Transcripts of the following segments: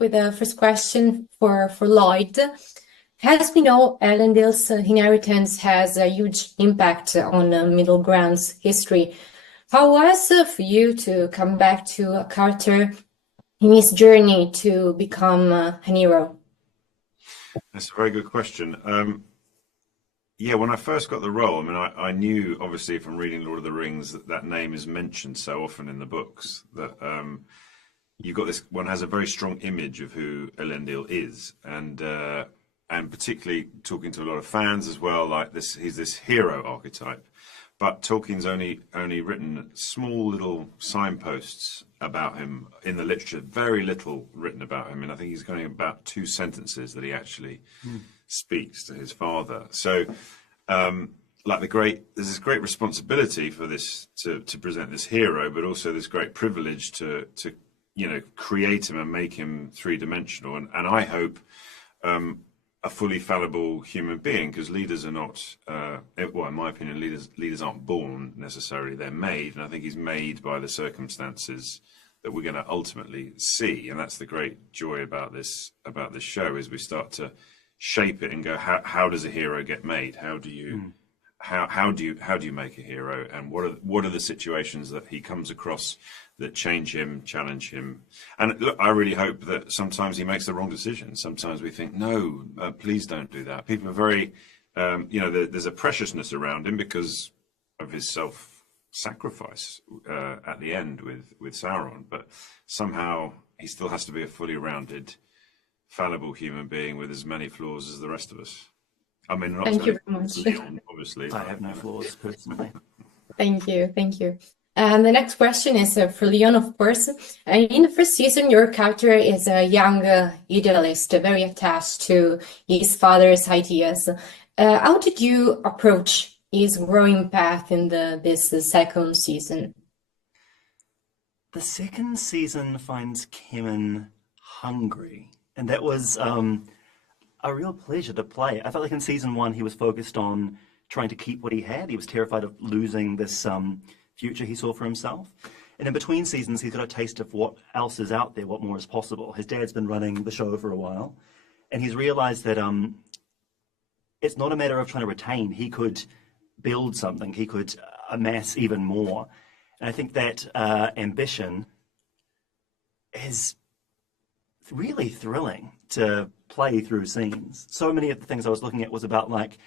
with the first question for Lloyd. As we know, Elendil's inheritance has a huge impact on Middle Ground's history. How was it for you to come back to a character in his journey to become an hero? That's a very good question. Yeah, when I first got the role, I mean, I knew, obviously, from reading Lord of the Rings, that that name is mentioned so often in the books that you've got this, one has a very strong image of who Elendil is, and particularly talking to a lot of fans as well, like this, he's this hero archetype. But Tolkien's only written small little signposts about him in the literature, very little written about him, and I think he's going about 2 sentences that he actually speaks to his father. So, like there's this great responsibility for this to present this hero, but also this great privilege to create him and make him 3-dimensional, and I hope a fully fallible human being, because leaders are not, well, in my opinion, leaders aren't born necessarily, they're made, and I think he's made by the circumstances that we're going to ultimately see, and that's the great joy about this show, is we start to shape it and go, how does a hero get made? How do you make a hero, and what are the situations that he comes across that change him, challenge him? And look, I really hope that sometimes he makes the wrong decision. Sometimes we think, no, please don't do that. People are very, there's a preciousness around him because of his self-sacrifice at the end with Sauron, but somehow he still has to be a fully rounded, fallible human being with as many flaws as the rest of us. I mean, not Thank you very much. Leon, obviously. I have no flaws personally. Thank you. And the next question is for Leon, of course. In the first season, your character is a young idealist, very attached to his father's ideas. How did you approach his growing path in this second season? The second season finds Kemen hungry, and that was a real pleasure to play. I felt like in season 1 he was focused on trying to keep what he had. He was terrified of losing this future he saw for himself. And in between seasons, he's got a taste of what else is out there, what more is possible. His dad's been running the show for a while, and he's realized that it's not a matter of trying to retain. He could build something. He could amass even more. And I think that ambition is really thrilling to play through scenes. So many of the things I was looking at was about like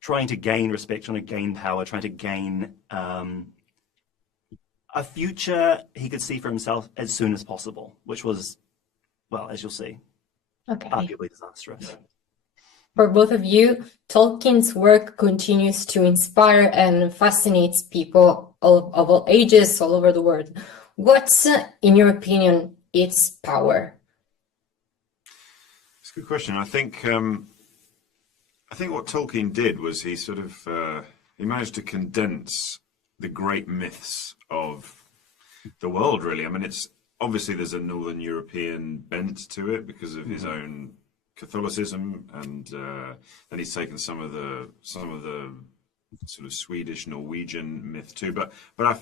trying to gain respect, trying to gain power, trying to gain a future he could see for himself as soon as possible, which was, well, as you'll see, arguably disastrous. For both of you, Tolkien's work continues to inspire and fascinates people of all ages all over the world. What's, in your opinion, its power? It's a good question. I think what Tolkien did was he sort of he managed to condense the great myths of the world, really. I mean, it's obviously there's a Northern European bent to it because of his own Catholicism, and then he's taken some of the sort of Swedish, Norwegian myth too. But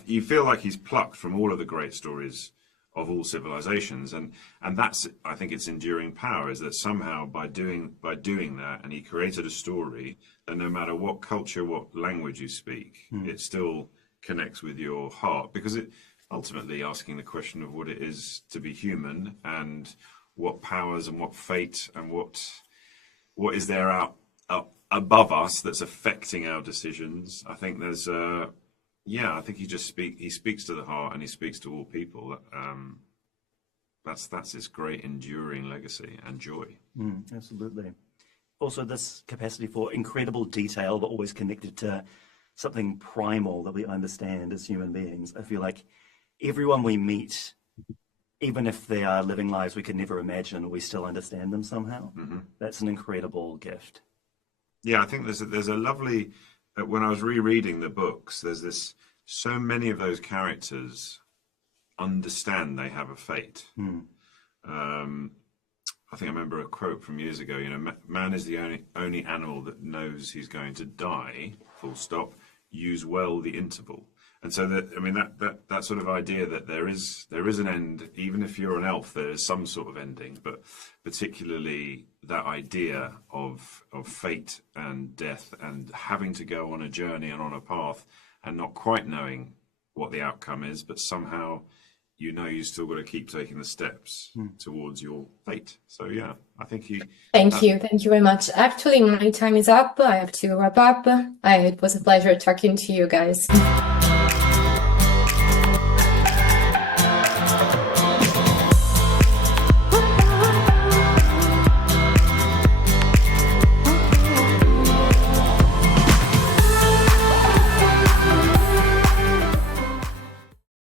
you feel like he's plucked from all of the great stories of all civilizations, and that's, I think, its enduring power, is that somehow by doing that, and he created a story that no matter what culture, what language you speak, it still connects with your heart, because it ultimately asking the question of what it is to be human, and what powers and what fate and what is there out above us that's affecting our decisions. I think there's I think he speaks to the heart, and he speaks to all people. That's his great enduring legacy and joy. Absolutely. Also, this capacity for incredible detail, but always connected to something primal that we understand as human beings. I feel like everyone we meet, even if they are living lives we could never imagine, we still understand them somehow. That's an incredible gift. Yeah, I think there's a lovely, when I was rereading the books, there's so many of those characters understand they have a fate. I think I remember a quote from years ago, man is the only animal that knows he's going to die, full stop, use well the interval. And so that, I mean, that sort of idea that there is an end, even if you're an elf, there is some sort of ending, but particularly that idea of fate and death and having to go on a journey and on a path and not quite knowing what the outcome is, but somehow you still got to keep taking the steps towards your fate. So yeah, I think Thank you very much. Actually, my time is up. I have to wrap up. It was a pleasure talking to you guys.